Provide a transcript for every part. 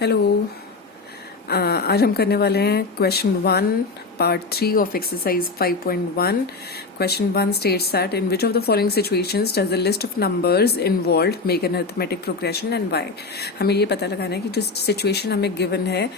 Hello. आज हम करने वाले हैं question 1 part 3 of exercise 5.1। Question 1 states that in which of the following situations does the list of numbers involved make an arithmetic progression and why। हमें ये पता लगाना है कि जो सिचुएशन हमें गिवन है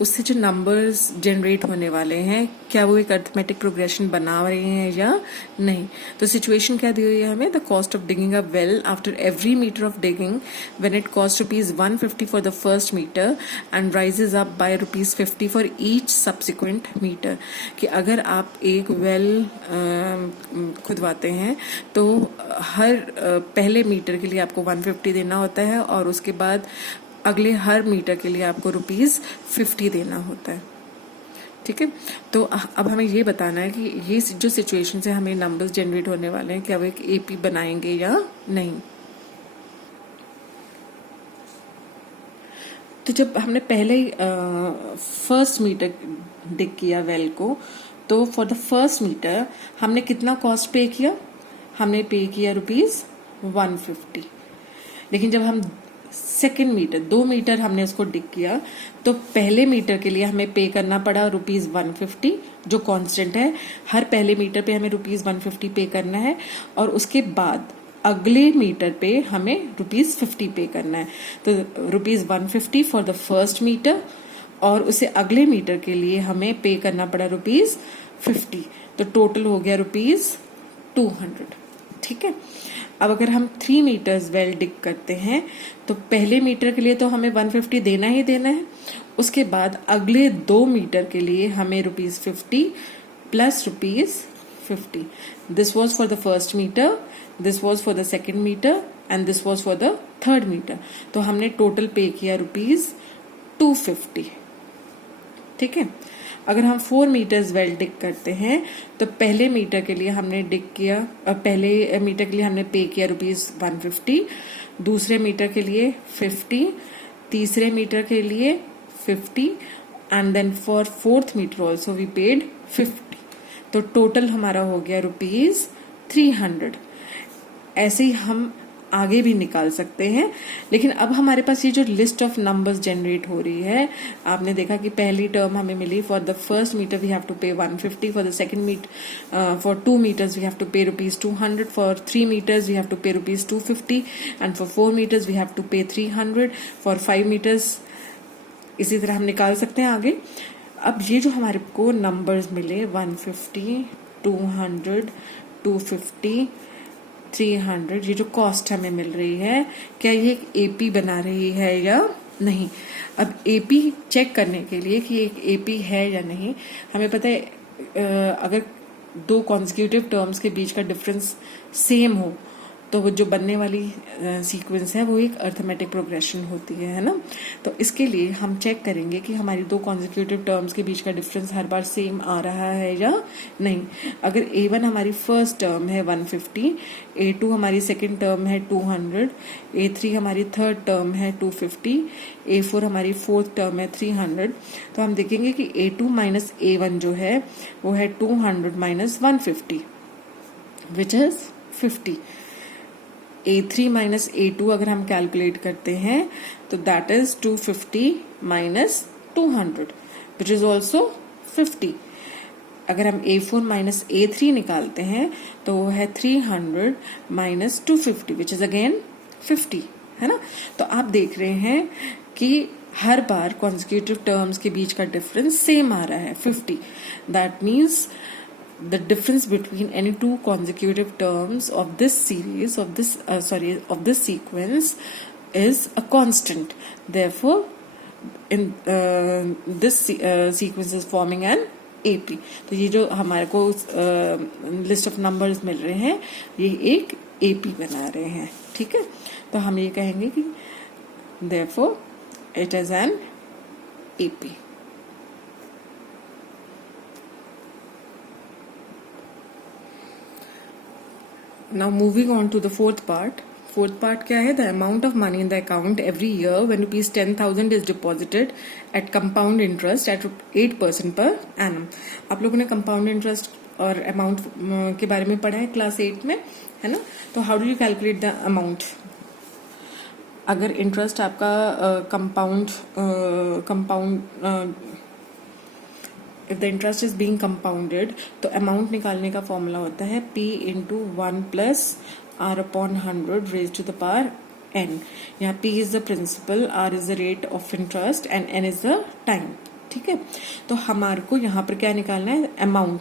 उससे जो नंबर्स जनरेट होने वाले हैं क्या वो एक अर्थमेटिक प्रोग्रेशन बना रहे हैं या नहीं। तो सिचुएशन क्या दी हुई है हमें, the cost of digging a well after every metre of digging when it cost ₹150 for the first metre and raises up by ₹50 for each subsequent metre. कि अगर आप एक वेल खुदवाते हैं तो हर पहले मीटर के लिए आपको 150 देना होता है और उसके बाद अगले हर मीटर के लिए आपको ₹50 देना होता है। ठीक है, तो अब हमें ये बताना है कि ये जो सिचुएशन से हमें नंबर्स जनरेट होने वाले हैं क्या वो एक एपी बनाएंगे या नहीं। तो जब हमने पहले ही फर्स्ट मीटर डिग किया वेल को, तो फॉर द फर्स्ट मीटर हमने कितना कॉस्ट पे किया, हमने पे किया ₹150। लेकिन जब हम सेकेंड मीटर 2 मीटर हमने उसको डिग किया तो पहले मीटर के लिए हमें पे करना पड़ा ₹150 जो कांस्टेंट है। हर पहले मीटर पे हमें ₹150 पे करना है और उसके बाद अगले मीटर पे हमें ₹50 पे करना है। तो ₹150 फॉर द फर्स्ट मीटर और उसे अगले मीटर के लिए हमें पे करना पड़ा ₹50। तो टोटल हो गया ₹200। ठीक है, अब अगर हम 3 मीटर्स वेल डिग करते हैं तो पहले मीटर के लिए तो हमें 150 देना ही देना है। उसके बाद अगले 2 मीटर के लिए हमें ₹50 plus ₹50। This was for the first metre, this was for the second metre and this was for the third metre. तो हमने टोटल पे किया ₹250। ठीक है, अगर हम 4 मीटर्स वेल डिग करते हैं तो पहले मीटर के लिए हमने डिग किया, पहले मीटर के लिए हमने पे किया ₹150, दूसरे मीटर के लिए 50, तीसरे मीटर के लिए 50 and then for fourth metre also we paid 50। तो टोटल हमारा हो गया ₹300। ऐसे ही हम आगे भी निकाल सकते हैं, लेकिन अब हमारे पास ये जो लिस्ट ऑफ नंबर्स जनरेट हो रही है, आपने देखा कि पहली टर्म हमें मिली for the first meter we have to pay 150, for the second meter for 2 meters we have to pay ₹200, for 3 meters we have to pay ₹250 and for 4 meters we have to pay 300, for 5 meters इसी तरह हम निकाल सकते हैं आगे। अब ये जो हमारे को नंबर्स मिले 150, 200, 250, 300, ये जो कॉस्ट हमें मिल रही है क्या ये एक एपी बना रही है या नहीं। अब एपी चेक करने के लिए कि एक एपी है या नहीं, हमें पता है अगर 2 कॉन्जिक्यूटिव टर्म्स के बीच का डिफरेंस सेम हो तो वो जो बनने वाली सीक्वेंस है वो एक अर्थमेटिक प्रोग्रेशन होती है ना। तो इसके लिए हम चेक करेंगे कि हमारी 2 कॉन्जिक्यूटिव टर्म्स के बीच का डिफरेंस हर बार सेम आ रहा है या नहीं। अगर A1 हमारी फर्स्ट टर्म है 150, A2 हमारी सेकेंड टर्म है 200, A3 हमारी थर्ड टर्म है 250, A4 हमारी फोर्थ टर्म है 300, तो हम देखेंगे कि A2 माइनस A1 जो है वो है 200 minus 150 which is 50। A3 minus A2 अगर हम कैलकुलेट करते हैं तो that is 250 minus 200 which is also 50। अगर हम A4 माइनस A3 निकालते हैं तो वो है 300 माइनस 250 विच इज अगेन 50, है ना। तो आप देख रहे हैं कि हर बार कॉन्जिक्यूटिव टर्म्स के बीच का डिफरेंस सेम आ रहा है 50। That means the difference between any 2 consecutive terms of this series of this sequence is a constant. Therefore in this sequence is forming an AP। तो ये जो हमारे को लिस्ट ऑफ नंबर्स मिल रहे हैं ये एक AP बना रहे हैं। ठीक है, तो हम ये कहेंगे कि therefore it is an AP। Now moving on to the fourth part। Fourth part क्या है, the amount of money in the account every year when ₹10,000 is deposited at compound interest at 8% per annum. आप लोगों ने compound interest और amount के बारे में पढ़ा है क्लास 8 में, है ना। तो how do you calculate the amount. अगर इंटरेस्ट आपका compound if the interest is being compounded, तो अमाउंट निकालने का फॉर्मूला होता है P into 1 plus R upon 100 raise to the power n. यहाँ P is the principal, R is the rate of interest and n is the time. ठीक है, तो हमारे को यहाँ पर क्या निकालना है? Amount.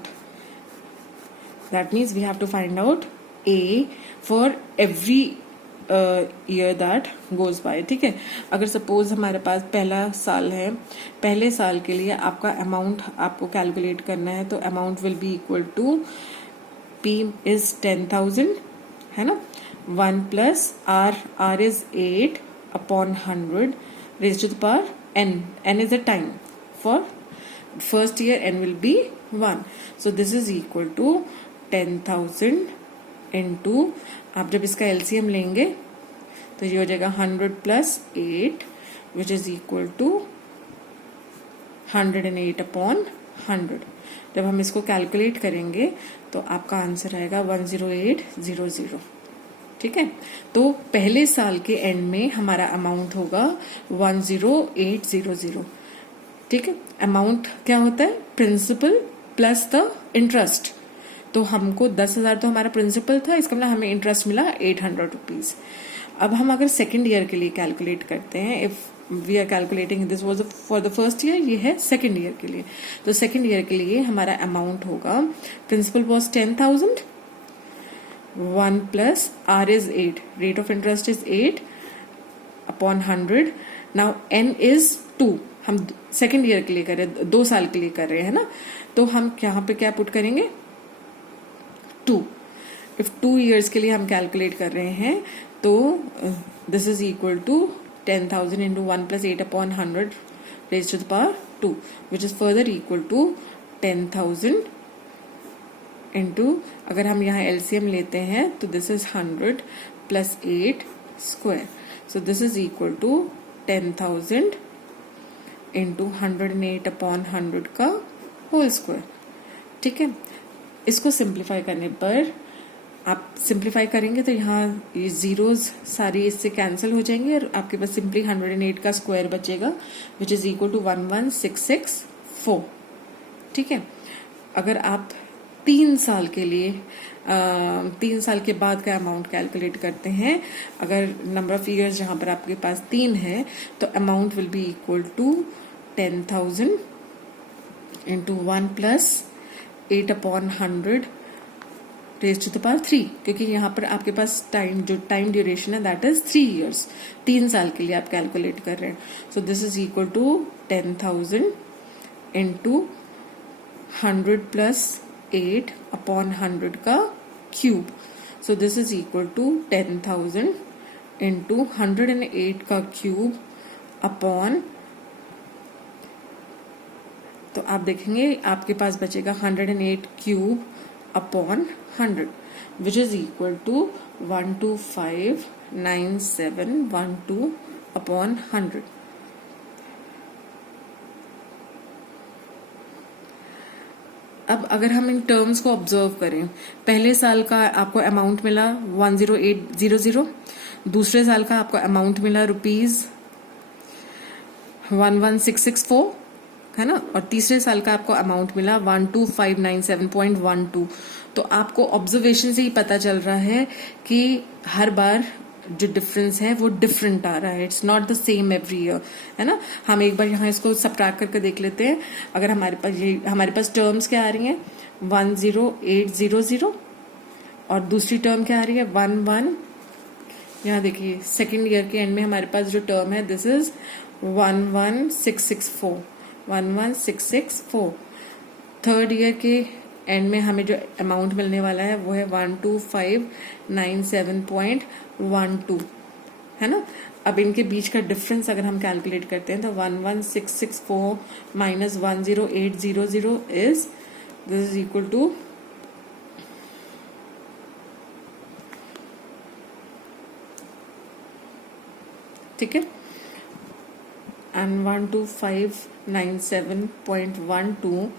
That means we have to find out A for every year that goes by. ठीक है, अगर सपोज हमारे पास पहला साल है, पहले साल के लिए आपका अमाउंट आपको कैलकुलेट करना है, तो amount will be equal to P is 10,000, है ना, 1 plus R is 8 upon 100 raise to the power n is the time. For first year n will be 1. So this is equal to 10,000 into, आप जब इसका LCM लेंगे तो ये हो जाएगा 100 plus 8 which is equal to 108 upon 100. जब हम इसको कैलकुलेट करेंगे तो आपका आंसर आएगा 10800. ठीक है, तो पहले साल के एंड में हमारा अमाउंट होगा 10800. ठीक है, अमाउंट क्या होता है? Principal plus the interest. तो हमको 10,000 तो हमारा प्रिंसिपल था, इसका मतलब हमें इंटरेस्ट मिला 800 रुपीज. अब हम अगर सेकेंड ईयर के लिए कैलकुलेट करते हैं, if we are calculating this was for the first year, ये है सेकेंड ईयर के लिए, तो सेकेंड ईयर के लिए हमारा अमाउंट होगा, principal was 10,000, 1 plus R is 8, rate of interest is 8 upon 100. Now n is 2. हम सेकेंड ईयर के लिए कर रहे हैं, 2 साल के लिए कर रहे हैं ना, तो हम यहाँ पे क्या पुट करेंगे? 2. इफ 2 years के लिए हम कैलकुलेट कर रहे हैं, तो this is equal to 10,000 into 1 plus 8 upon 100 raise to the power 2, which is further equal to 10,000 into, अगर हम यहाँ एलसीएम लेते हैं तो this is 100 plus 8 square. So this is equal to 10,000 into 108 upon 100 का होल स्क्वायर. ठीक है, इसको सिंप्लीफाई करने पर, आप सिंप्लीफाई करेंगे तो यहाँ ये जीरोज सारी इससे कैंसिल हो जाएंगे और आपके पास सिंपली 108 का स्क्वायर बचेगा विच इज इक्वल टू 11664. ठीक है, अगर आप 3 साल के लिए 3 साल के बाद का अमाउंट कैलकुलेट करते हैं, अगर नंबर ऑफ ईयर्स जहां पर आपके पास 3 है, तो amount will be equal to 10,000 into 1 plus 8 upon 100 raise to the power 3, क्योंकि यहाँ पर आपके पास टाइम ड्यूरेशन है दैट इज 3 years. 3 साल के लिए आप कैलकुलेट कर रहे हैं. So this is equal to 10,000 into 100 plus 8 upon 100 का cube. So this is equal to 10,000 into 108 का क्यूब अपॉन, तो आप देखेंगे आपके पास बचेगा 108 cube upon 100 which is equal to 1259712 upon 100. अब अगर हम इन टर्म्स को ऑब्जर्व करें, पहले साल का आपको अमाउंट मिला 10800, दूसरे साल का आपको अमाउंट मिला ₹11664, है ना, और तीसरे साल का आपको अमाउंट मिला 12597.12. तो आपको ऑब्जर्वेशन से ही पता चल रहा है कि हर बार जो डिफरेंस है वो डिफरेंट आ रहा है. It's not the same every year, है ना. हम एक बार यहाँ इसको सबट्रैक्ट करके देख लेते हैं. अगर हमारे पास टर्म्स क्या आ रही हैं, 10800, और दूसरी टर्म क्या आ रही है 11, यहाँ देखिए सेकेंड ईयर के एंड में हमारे पास जो टर्म है दिस इज 11664. थर्ड ईयर के एंड में हमें जो अमाउंट मिलने वाला है वो है 12597.12, है ना. अब इनके बीच का डिफरेंस अगर हम कैलकुलेट करते हैं तो 11664 minus 10800 is this is equal to, ठीक है, and 12597.12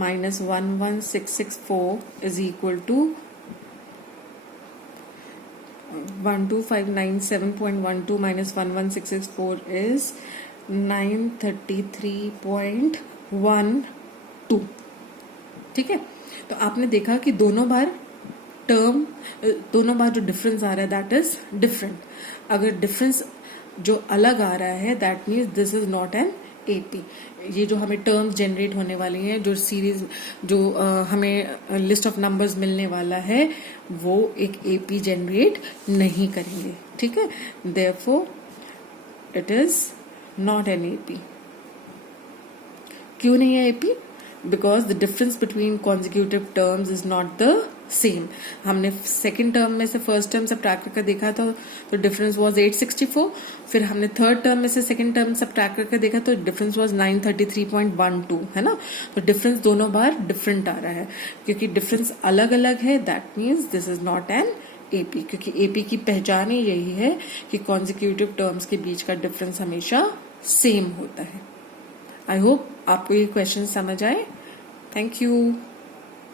minus 11664 is equal to 12597.12 minus 11664 is 933.12. ठीक है, तो आपने देखा कि दोनों बार जो डिफरेंस आ रहा है दैट इज डिफरेंट. अगर डिफरेंस जो अलग आ रहा है that means this is not an AP. ये जो हमें टर्म्स जनरेट होने वाली हैं, जो सीरीज जो हमें लिस्ट ऑफ नंबर्स मिलने वाला है, वो एक एपी जनरेट नहीं करेंगे. ठीक है, therefore it is not an AP. क्यों नहीं है AP? Because the difference between consecutive terms is not the same. हमने सेकेंड टर्म में से फर्स्ट टर्म सब्ट्रैक्ट करके देखा था तो डिफरेंस वाज 864. फिर हमने थर्ड टर्म में से सेकेंड टर्म सब्ट्रैक्ट करके देखा तो डिफरेंस वाज 933.12. है ना, तो डिफरेंस दोनों बार डिफरेंट आ रहा है. क्योंकि डिफरेंस अलग अलग है that means this is not an AP. क्योंकि एपी की पहचान ही यही है कि कॉन्जिक्यूटिव टर्म्स के बीच का डिफरेंस हमेशा सेम होता है. आई होप आपको ये क्वेश्चन समझ आए. Thank you.